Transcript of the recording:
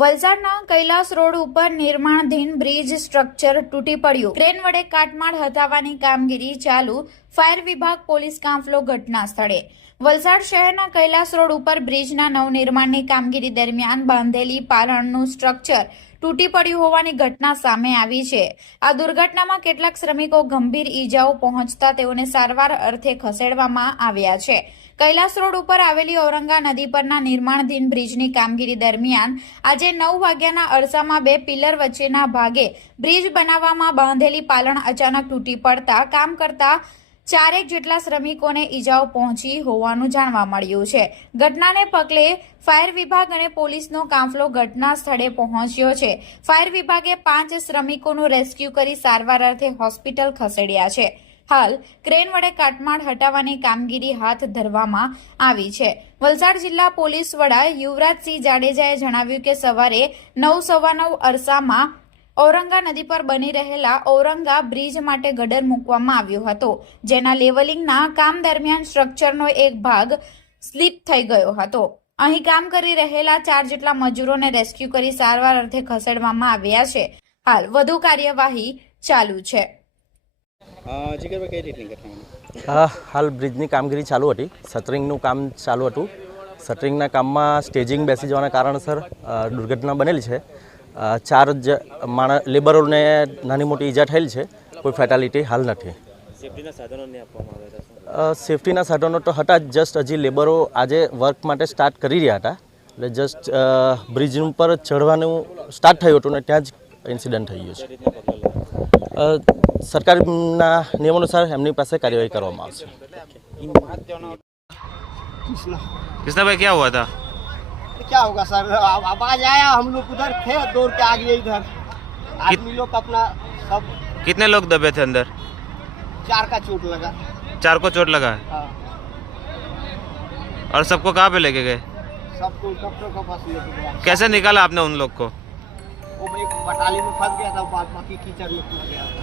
વલસાડના કૈલાસ રોડ ઉપર નિર્માણાધીન bridge structure તૂટી પડ્યું. ક્રેન વડે કાટમાળ હટાવવાની કામગીરી ચાલુ. ફાયર વિભાગ પોલીસ કાફલો ઘટના સ્થળે. વલસાડ શહેરના કૈલાસ રોડ ઉપર બ્રિજના નવનિર્માણની કામગીરી દરમિયાન બાંધેલી પાલણનું સ્ટ્રક્ચર તૂટી પડ્યું હોવાની ઘટના સામે આવી છે. આ દુર્ઘટનામાં કેટલાક શ્રમિકો ગંભીર ઈજાઓ પહોંચતા તેઓને સારવાર અર્થે ખસેડવામાં આવ્યા છે. કૈલાસ રોડ ઉપર આવેલી ઔરંગા નદી પરના નિર્માણાધીન બ્રિજની કામગીરી દરમિયાન આજે 9 વાગ્યાના અરસામાં બે પિલર વચ્ચેના ભાગે બ્રિજ બનાવવામાં બાંધેલી પાલણ અચાનક તૂટી પડતા કામ કરતા 4 જેટલા શ્રમિકોને ઈજાઓ પહોંચી હોવાનું જાણવા મળ્યું છે. ઘટનાને પગલે ફાયર વિભાગ અને પોલીસનો કાફલો ઘટના સ્થળે પહોંચ્યો છે. ફાયર વિભાગે 5 શ્રમિકોનું રેસ્ક્યુ કરી સારવાર અર્થે હોસ્પિટલ ખસેડ્યા છે. હાલ ક્રેન વડે કાટમાળ હટાવવાની કામગીરી હાથ ધરવામાં આવી છે. વલસાડ જિલ્લા પોલીસ વડા યુવરાજસિંહ જાડેજાએ જણાવ્યું કે સવારે 9:15 અરસામાં ઔરંગા નદી પર બની રહેલા ઔરંગા બ્રિજ માટે ગટર મૂકવામાં આવ્યો હતો, જેના લેવલિંગના કામ દરમિયાન સ્ટ્રક્ચરનો એક ભાગ સ્લીપ થઈ ગયો હતો. અહીં કામ કરી રહેલા 4 જેટલા મજૂરોને રેસ્ક્યુ કરી સારવાર અર્થે ખસેડવામાં આવ્યા છે. હાલ વધુ કાર્યવાહી ચાલુ છે. હાલ બ્રિજની કામગીરી ચાલુ હતી. શટરિંગનું કામ ચાલુ હતું. શટરિંગના કામમાં સ્ટેજિંગ બેસી જવાના કારણસર દુર્ઘટના બનેલી છે. 4 લેબરોને નાની મોટી ઈજા થયેલ છે. કોઈ ફેટાલિટી હાલ નથી. સેફટીના સાધનો તો હતા જ. જસ્ટ હજી લેબરો આજે વર્ક માટે સ્ટાર્ટ કરી રહ્યા હતા. એટલે જસ્ટ બ્રિજ ઉપર ચઢવાનું સ્ટાર્ટ થયું હતું ને ત્યાં જ ઇન્સિડન્ટ થઈ ગયું છે. સરકારના નિયમ અનુસાર એમની પાસે કાર્યવાહી કરવામાં આવશે. कृष्णा भाई क्या हुआ था? क्या होगा सर, आवाज आया, हम लोग उधर थे, दौड़ के आ गए इधर. आदमी लोग अपना सब. कितने लोग दबे थे अंदर? 4 का चोट लगा. 4 को चोट लगा? हाँ. और सबको कहाँ पे लेके गए? सबको डॉक्टर के पास लेके गया. कैसे निकाला आपने उन लोग को? वो एक बटाली में फंस गया था, बाकी कीचड़ में फंस गया था.